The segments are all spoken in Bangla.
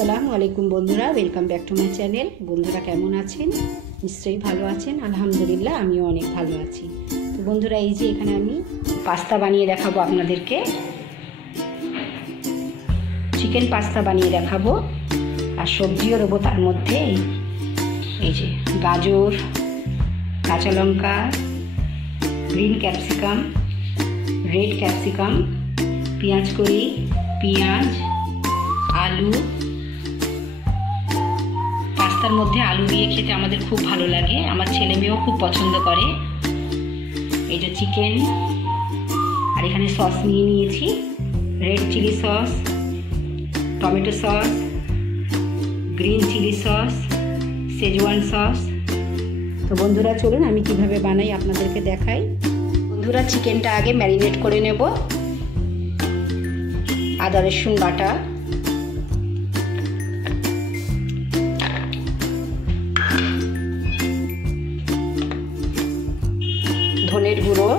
আসসালামু আলাইকুম বন্ধুরা, welcome back to my channel. বন্ধুরা কেমন আছেন? নিশ্চয়ই ভালো আছেন। আলহামদুলিল্লাহ আমিও অনেক ভালো আছি। তো বন্ধুরা, এই যে এখানে আমি পাস্তা বানিয়ে দেখাবো আপনাদেরকে। চিকেন পাস্তা বানিয়ে দেখাবো, আর সবজিও দেবো তার মধ্যে। এই যে গাজর, কাঁচা লঙ্কা, গ্রিন ক্যাপসিকাম, রেড ক্যাপসিকাম, পেঁয়াজ কলি, পেঁয়াজ, আলু। পাস্তার মধ্যে আলু দিয়ে খেতে আমাদের খুব ভালো লাগে, আমার ছেলে মেয়েও খুব পছন্দ করে। এই যে চিকেন, আর এখানে সস নিয়ে নিয়েছি, red chilli sauce, tomato sauce, green chilli sauce, schezwan sauce. তো বন্ধুরা চলুন আমি কিভাবে বানাই আপনাদেরকে দেখাই। বন্ধুরা, চিকেনটা আগে ম্যারিনেট করে নেব। আদা রসুন বাটা, ধনের গুঁড়ো,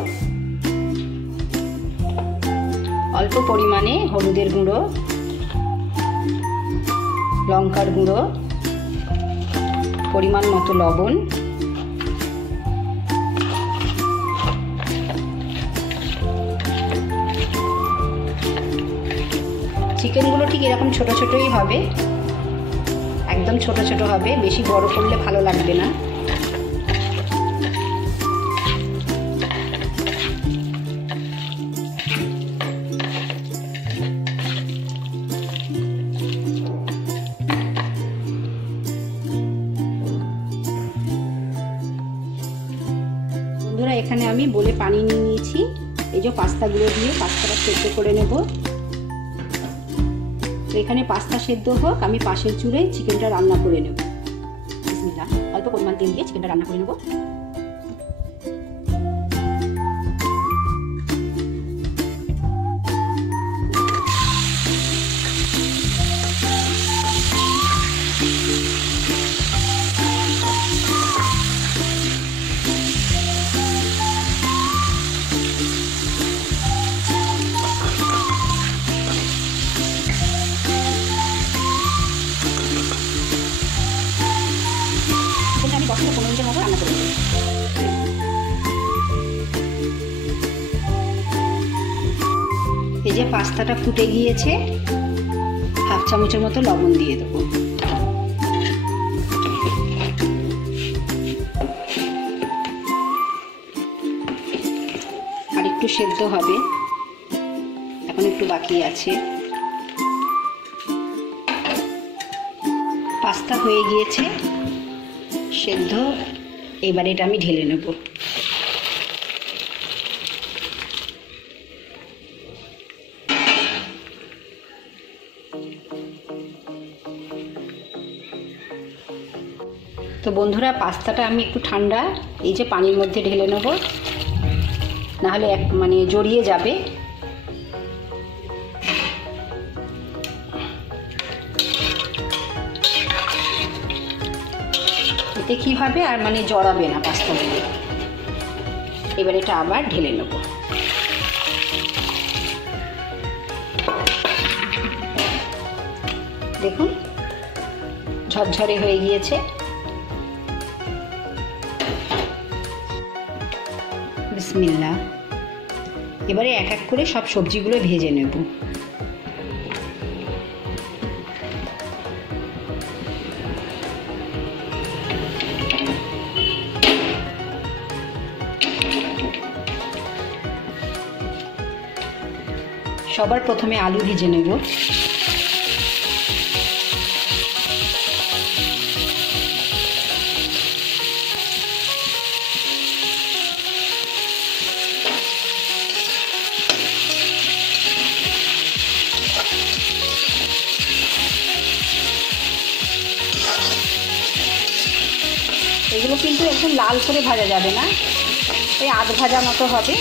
অল্প পরিমাণে হলুদের গুঁড়ো, লঙ্কার গুঁড়ো, পরিমাণ মতো লবণ, চিকেনগুলো ঠিক এরকম ছোট ছোটই হবে, একদম ছোট ছোট হবে, বেশি বড় করলে ভালো লাগবে না। বন্ধুরা, এখানে আমি বলে পানি নিয়ে নিয়েছি। এই যে পাস্তাগুলো দিয়ে পাস্তাটা সেদ্ধ করে নেব। তো এখানে পাস্তা সেদ্ধ হোক, আমি পাশের চুলায় চিকেনটা রান্না করে নেব। বিসমিল্লাহ। অল্প পরিমাণ তেল দিয়ে চিকেনটা রান্না করে নেব। আমি 10 থেকে 15 মিনিটের মতো রান্না করে নেব। এই যে পাস্তাটা ফুটে গিয়েছে, হাফ চামচের মতো লবণ দিয়ে দেবো। আর একটু সেদ্ধ হবে, এখন একটু বাকি আছে। পাস্তা হয়ে গিয়েছে সেদ্ধ, এবার এটা আমি ঢেলে নেব। তো বন্ধুরা, পাস্তাটা আমি একটু ঠান্ডা এই যে পানির মধ্যে ঢেলে নেব, নাহলে জড়িয়ে যাবে। এতে কি হবে, আর জড়াবে না পাস্তাগুলো। এবার এটা আবার ঢেলে নেব। দেখুন ঝরঝরে হয়ে গিয়েছে। বিসমিল্লাহ। এবারে এক এক করে সব সবজিগুলো ভেজে নেব। সবার প্রথমে আলু ভেজে নেব। এগুলো কিন্তু একদম লাল করে ভাজা যাবে না, এই আধ ভাজা মতো হবে।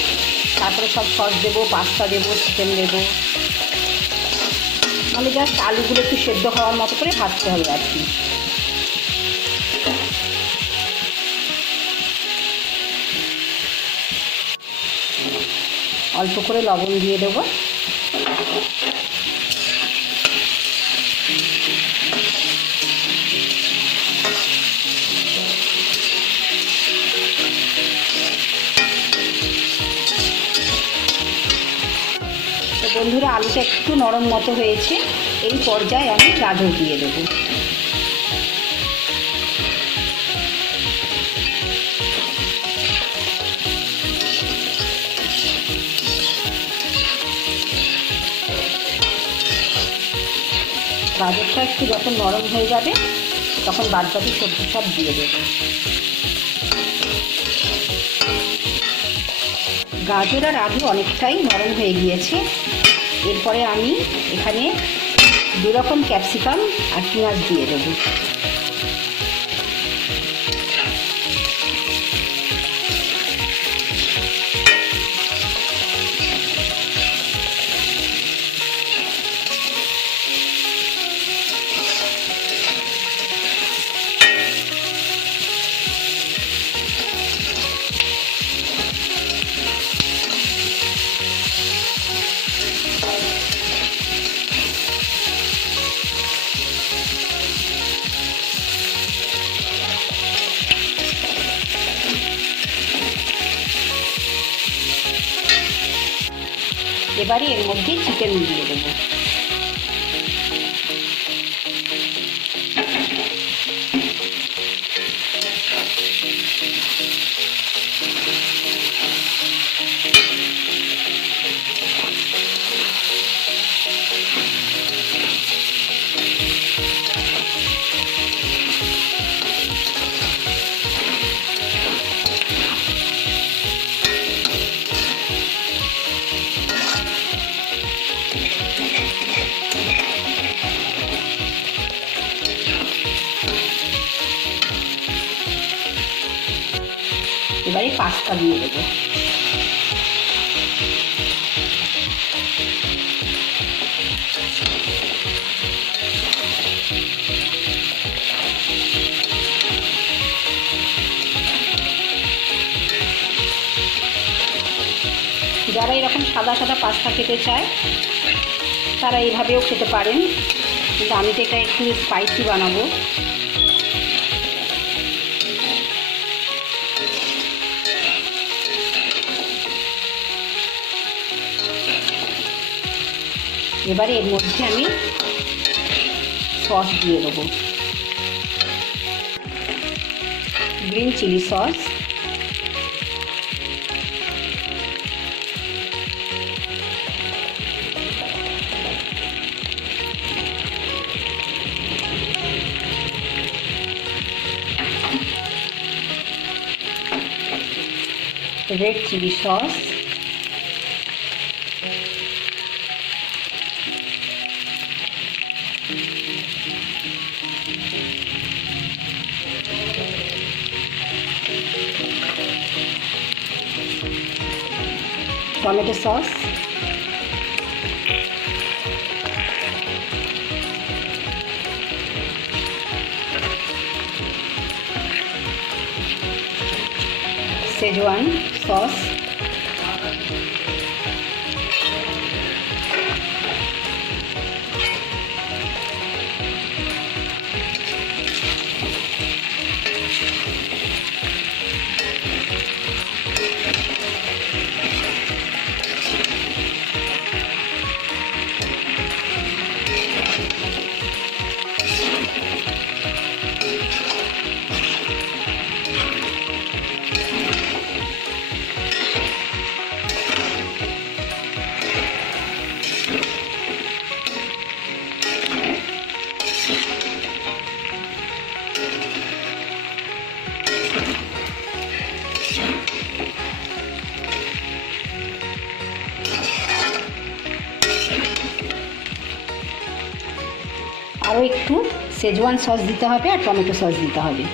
তারপরে সব সস দেবো, পাস্তা দেবো, চিকেন দেবো। জাস্ট আলুগুলো একটু সেদ্ধ হওয়ার মতো করে ভাজতে হবে আর কি। অল্প করে লবণ দিয়ে দেবো। বন্ধুরা, আলুটা একটু নরম মতো হয়েছে, এই পর্যায়ে আমি গাজর দিয়ে দেবো। গাজরটা একটু যখন নরম হয়ে যাবে তখন বাদবাকি সবজি সব দিয়ে দেবো। গাজর আর আলু অনেকটাই নরম হয়ে গিয়েছে। এরপরে আমি এখানে 2 রকম ক্যাপসিকাম আর পেঁয়াজ দিয়ে দেবো। এবারে এর মধ্যে চিকেন দিয়ে দেবো। এবারে পাস্তা দিয়ে দেবো। যারা এরকম সাদা সাদা পাস্তা খেতে চায় তারা এইভাবেও খেতে পারেন, কিন্তু আমি তো এটা একটু স্পাইসি বানাবো। এবারে এর মধ্যে আমি সস দিয়ে দেবো। Green chilli sauce, red chilli sauce, tomato sauce, schezwan sauce, আরও একটু শেজওয়ান সস দিতে হবে আর টমেটো সস দিতে হবে।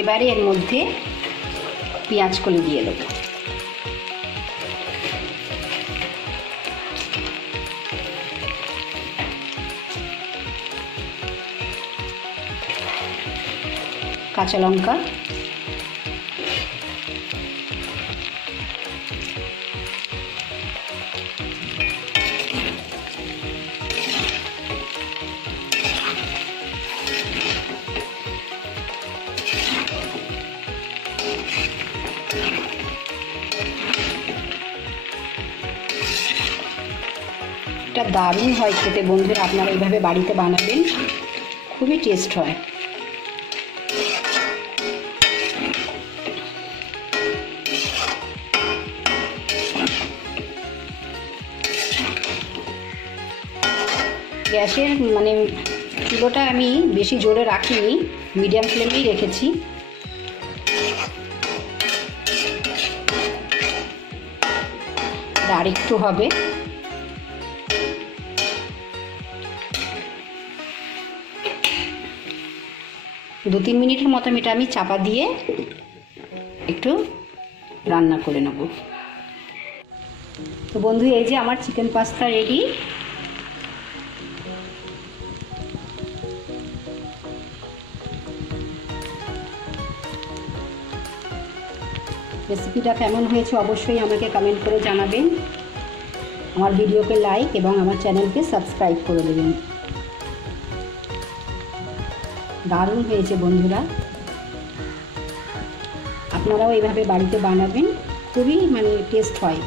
এবারে এর মধ্যে পেঁয়াজ কলি দিয়ে দেবো। কাঁচা লঙ্কা, এটা দারুণ হয় খেতে বন্ধুরা, আপনারা এইভাবে বাড়িতে বানাবেন, খুবই টেস্ট হয়। গ্যাসের মানে চুলোটা আমি বেশি জোরে রাখিনি, মিডিয়াম ফ্লেমেই রেখেছি। আর একটু হবে। দু তিন মিনিটের মতো এটা আমি চাপা দিয়ে একটু রান্না করে নেব। তো বন্ধু, এই যে আমার চিকেন পাস্তা রেডি। রেসিপিটা কেমন হয়েছে অবশ্যই আমাকে কমেন্ট করে জানাবেন। আমার ভিডিওকে লাইক এবং আমার চ্যানেলকে সাবস্ক্রাইব করে দেবেন। দারুণ হয়েছে বন্ধুরা, আপনারাও এইভাবে বাড়িতে বানাবেন, খুবই টেস্ট হয়।